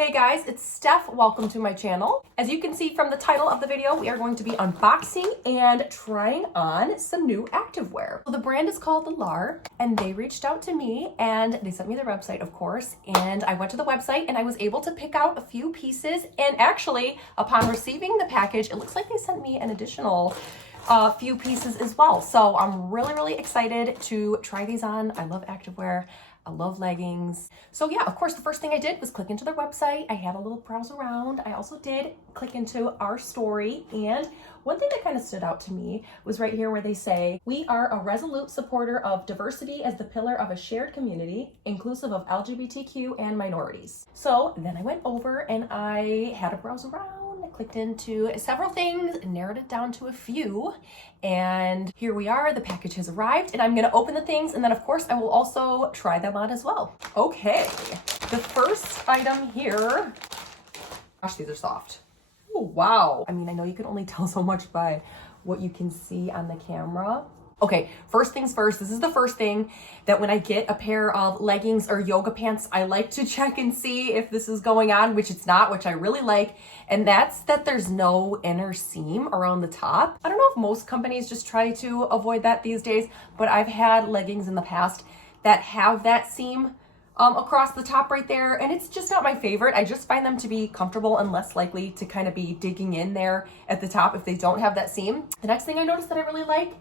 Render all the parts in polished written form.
Hey guys, it's Steph. Welcome to my channel. As you can see from the title of the video, we are going to be unboxing and trying on some new activewear. So the brand is called The Lar, and they reached out to me and they sent me their website, of course, and I went to the website and I was able to pick out a few pieces, and actually, upon receiving the package, it looks like they sent me an additional few pieces as well. So I'm really excited to try these on. I love activewear. I love leggings. So yeah, of course, the first thing I did was click into their website. I had a little browse around. I also did click into our story. And one thing that kind of stood out to me was right here where they say, "We are a resolute supporter of diversity as the pillar of a shared community, inclusive of LGBTQ and minorities." So then I went over and I had a browse around. I clicked into several things and narrowed it down to a few. And here we are, the package has arrived and I'm gonna open the things, and then of course I will also try them on as well. Okay, the first item here, gosh, these are soft. Oh, wow. I mean, I know you can only tell so much by what you can see on the camera. Okay, first things first, this is the first thing that when I get a pair of leggings or yoga pants, I like to check and see if this is going on, which it's not, which I really like. And that's that there's no inner seam around the top. I don't know if most companies just try to avoid that these days, but I've had leggings in the past that have that seam across the top right there, and it's just not my favorite. I just find them to be comfortable and less likely to kind of be digging in there at the top if they don't have that seam. The next thing I noticed that I really like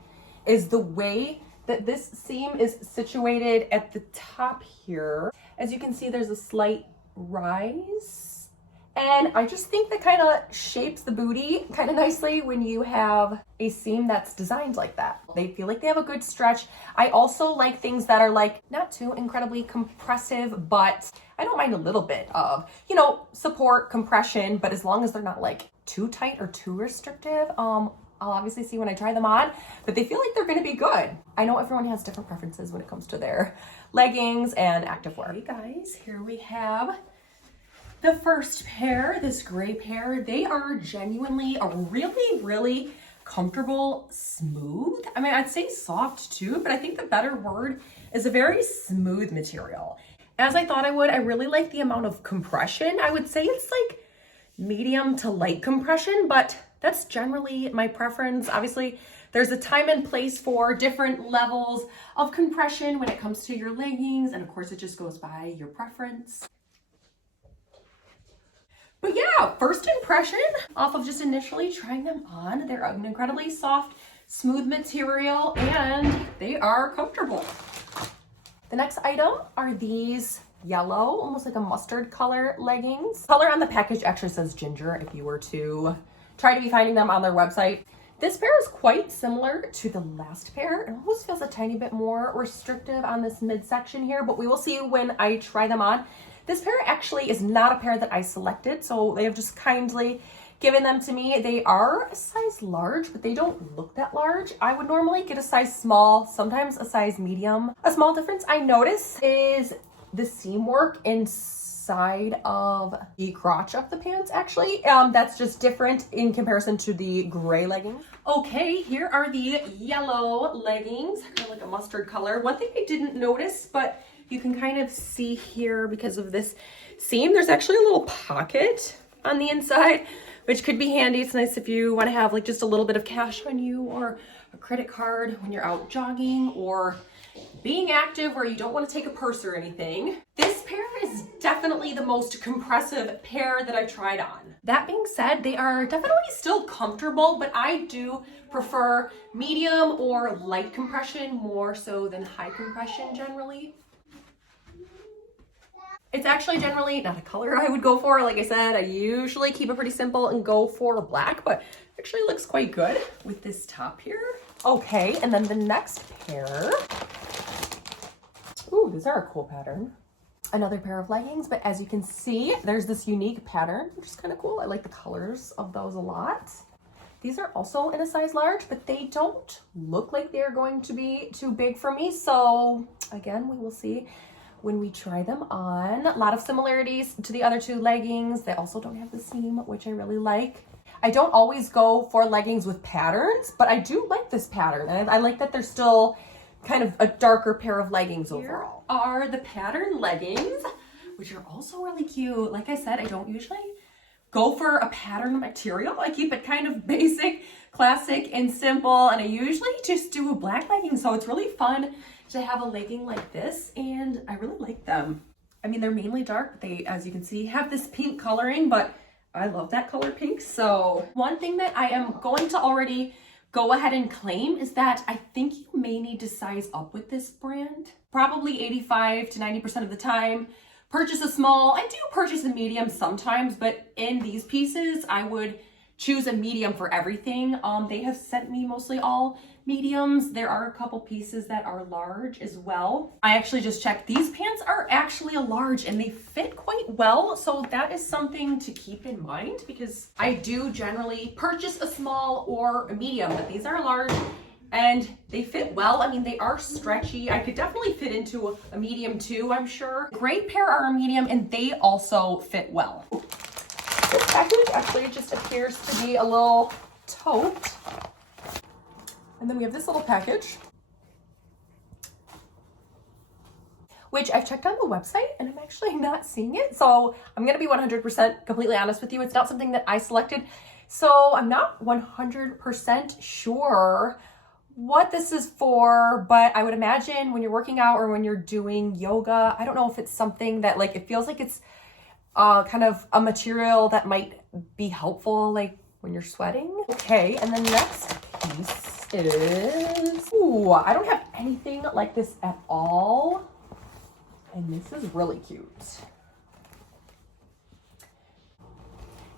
is the way that this seam is situated at the top here. As you can see, there's a slight rise. And I just think that kind of shapes the booty kind of nicely when you have a seam that's designed like that. They feel like they have a good stretch. I also like things that are like not too incredibly compressive, but I don't mind a little bit of, support, compression, but as long as they're not like too tight or too restrictive, I'll obviously see when I try them on, but they feel like they're gonna be good. I know everyone has different preferences when it comes to their leggings and activewear. Hey guys, here we have the first pair, this gray pair. They are genuinely a really comfortable, smooth. I mean, I'd say soft too, but I think the better word is a very smooth material. As I thought I would, I really like the amount of compression. I would say it's like medium to light compression, but that's generally my preference. Obviously, there's a time and place for different levels of compression when it comes to your leggings, and of course it just goes by your preference. But yeah, first impression off of just initially trying them on, they're an incredibly soft, smooth material, and they are comfortable. The next item are these yellow, almost like a mustard color leggings. Color on the package actually says ginger if you were to try to be finding them on their website. This pair is quite similar to the last pair. It almost feels a tiny bit more restrictive on this midsection here, but we will see when I try them on. This pair actually is not a pair that I selected, so they have just kindly given them to me. They are a size large, but they don't look that large. I would normally get a size small, sometimes a size medium. A small difference I notice is the seam work inside of the crotch of the pants, actually. That's just different in comparison to the gray leggings. Okay, here are the yellow leggings, kind of like a mustard color. One thing I didn't notice, but you can kind of see here because of this seam, there's actually a little pocket on the inside, which could be handy. It's nice if you want to have like just a little bit of cash on you or a credit card when you're out jogging or being active where you don't want to take a purse or anything. This pair is definitely the most compressive pair that I've tried on. That being said, they are definitely still comfortable, but I do prefer medium or light compression more so than high compression generally. It's actually generally not a color I would go for. Like I said, I usually keep it pretty simple and go for black, but actually looks quite good with this top here. Okay, and then the next pair. Ooh, these are a cool pattern. Another pair of leggings, but as you can see, there's this unique pattern, which is kind of cool. I like the colors of those a lot. These are also in a size large, but they don't look like they're going to be too big for me. So again, we will see when we try them on. A lot of similarities to the other two leggings. They also don't have the seam, which I really like. I don't always go for leggings with patterns, but I do like this pattern. And I like that they're still kind of a darker pair of leggings overall. Here are the pattern leggings. which are also really cute. Like I said, I don't usually go for a pattern material. I keep it kind of basic, classic, and simple. And I usually just do a black legging. So it's really fun to have a legging like this. And I really like them. I mean, they're mainly dark. They, as you can see, have this pink coloring, but I love that color pink. So one thing that I am going to already go ahead and claim is that I think you may need to size up with this brand. Probably 85 to 90% of the time. Purchase a small. I do purchase a medium sometimes, but in these pieces, I would choose a medium for everything. They have sent me mostly all mediums. There are a couple pieces that are large as well. I actually just checked. These pants are actually a large and they fit quite well. So that is something to keep in mind because I do generally purchase a small or a medium, but these are large and they fit well. I mean, they are stretchy. I could definitely fit into a medium too, I'm sure. Great pair are a medium and they also fit well. This package actually just appears to be a little tote. And then we have this little package, which I've checked on the website and I'm actually not seeing it. So I'm gonna be 100% completely honest with you. It's not something that I selected. So I'm not 100% sure what this is for, but I would imagine when you're working out or when you're doing yoga, I don't know if it's something that like, it feels like it's kind of a material that might be helpful like when you're sweating. Okay, and the next piece is, ooh, I don't have anything like this at all. And this is really cute.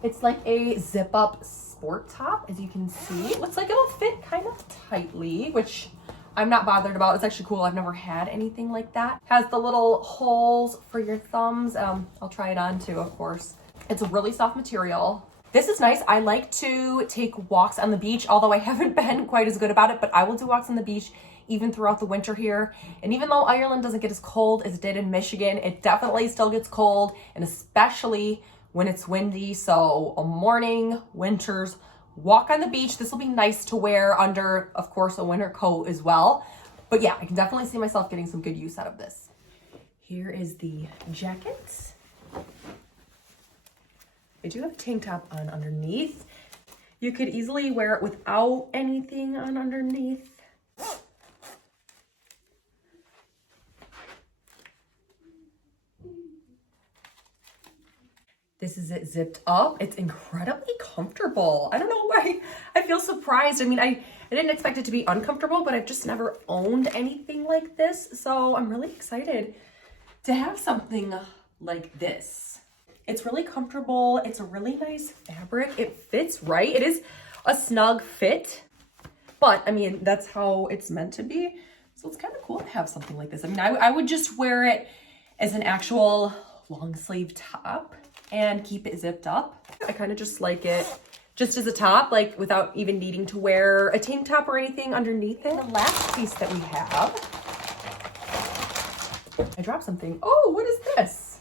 It's like a zip up sport top, as you can see. It looks like it'll fit kind of tightly, which I'm not bothered about. It's actually cool. I've never had anything like that. Has the little holes for your thumbs. I'll try it on too, of course. It's a really soft material. This is nice. I like to take walks on the beach, although I haven't been quite as good about it, but I will do walks on the beach even throughout the winter here. And even though Ireland doesn't get as cold as it did in Michigan, it definitely still gets cold, and especially when it's windy. So a morning, winters, walk on the beach. This will be nice to wear under, of course, a winter coat as well. But yeah, I can definitely see myself getting some good use out of this. Here is the jacket. I do have a tank top on underneath. You could easily wear it without anything on underneath. This is it zipped up. It's incredibly comfortable. I don't know why I feel surprised. I mean, I didn't expect it to be uncomfortable, but I've just never owned anything like this. So I'm really excited to have something like this. It's really comfortable. It's a really nice fabric. It fits right. It is a snug fit, but I mean, that's how it's meant to be. So it's kind of cool to have something like this. I mean, I would just wear it as an actual long sleeve top and keep it zipped up. I kind of just like it just as a top, like without even needing to wear a tank top or anything underneath it. The last piece that we have, I dropped something. Oh, what is this?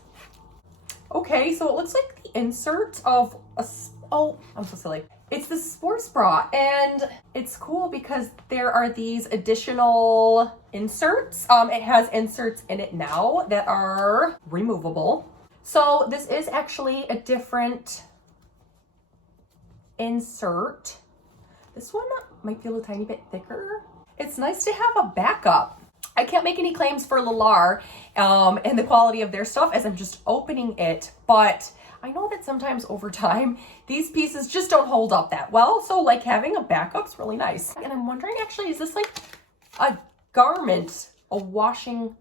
Okay, so it looks like the insert of a, oh, I'm so silly. It's the sports bra, and it's cool because there are these additional inserts. It has inserts in it now that are removable. So this is actually a different insert. This one might feel a tiny bit thicker. It's nice to have a backup. I can't make any claims for Lalar and the quality of their stuff as I'm just opening it, but I know that sometimes over time, these pieces just don't hold up that well. So like having a backup's really nice. And I'm wondering actually, is this like a garment, a washing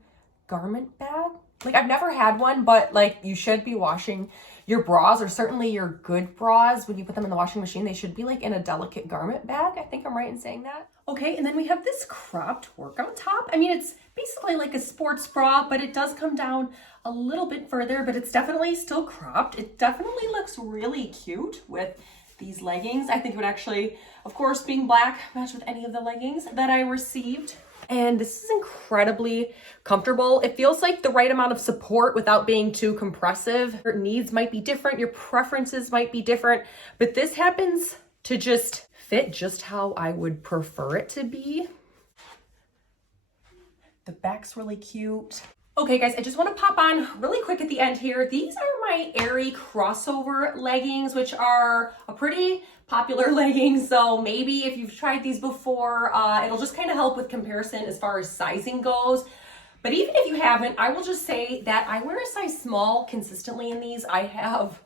garment bag? Like I've never had one, but like you should be washing your bras, or certainly your good bras. When you put them in the washing machine, they should be like in a delicate garment bag. I think I'm right in saying that. Okay, and then we have this cropped workout top. I mean, it's basically like a sports bra, but it does come down a little bit further, but it's definitely still cropped. It definitely looks really cute with these leggings. I think it would actually, of course, being black, match with any of the leggings that I received. And this is incredibly comfortable. It feels like the right amount of support without being too compressive. Your needs might be different, your preferences might be different, but this happens to just fit just how I would prefer it to be. The back's really cute. Okay guys, I just want to pop on really quick at the end here. These are my Airy crossover leggings, which are a pretty popular legging. So maybe if you've tried these before, it'll just kind of help with comparison as far as sizing goes. But even if you haven't, I will just say that I wear a size small consistently in these. I have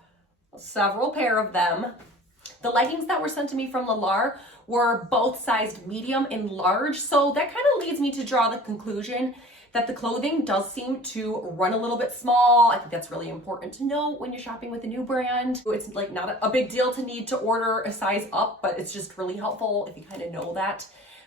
several pair of them. The leggings that were sent to me from Lalar were both sized medium and large. So that kind of leads me to draw the conclusion that the clothing does seem to run a little bit small. I think that's really important to know when you're shopping with a new brand. It's like not a big deal to need to order a size up, but it's just really helpful if you kind of know that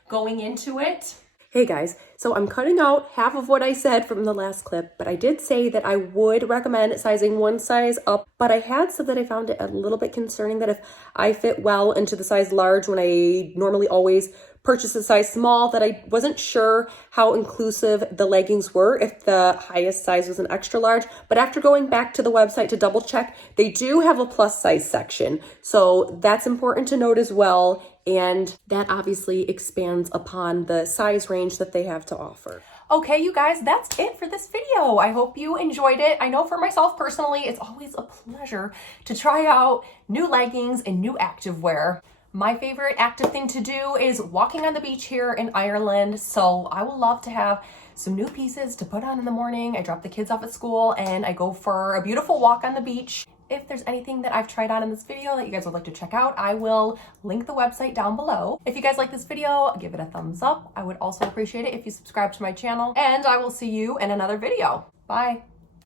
going into it. Hey guys, so I'm cutting out half of what I said from the last clip, but I did say that I would recommend sizing one size up, but I had said that I found it a little bit concerning that if I fit well into the size large when I normally always purchase a size small, that I wasn't sure how inclusive the leggings were if the highest size was an extra large. But after going back to the website to double check, they do have a plus size section. So that's important to note as well. And that obviously expands upon the size range that they have to offer. Okay, you guys, that's it for this video. I hope you enjoyed it. I know for myself personally, it's always a pleasure to try out new leggings and new activewear. My favorite active thing to do is walking on the beach here in Ireland. So I would love to have some new pieces to put on in the morning. I drop the kids off at school and I go for a beautiful walk on the beach. If there's anything that I've tried on in this video that you guys would like to check out, I will link the website down below. If you guys like this video, give it a thumbs up. I would also appreciate it if you subscribe to my channel, and I will see you in another video. Bye.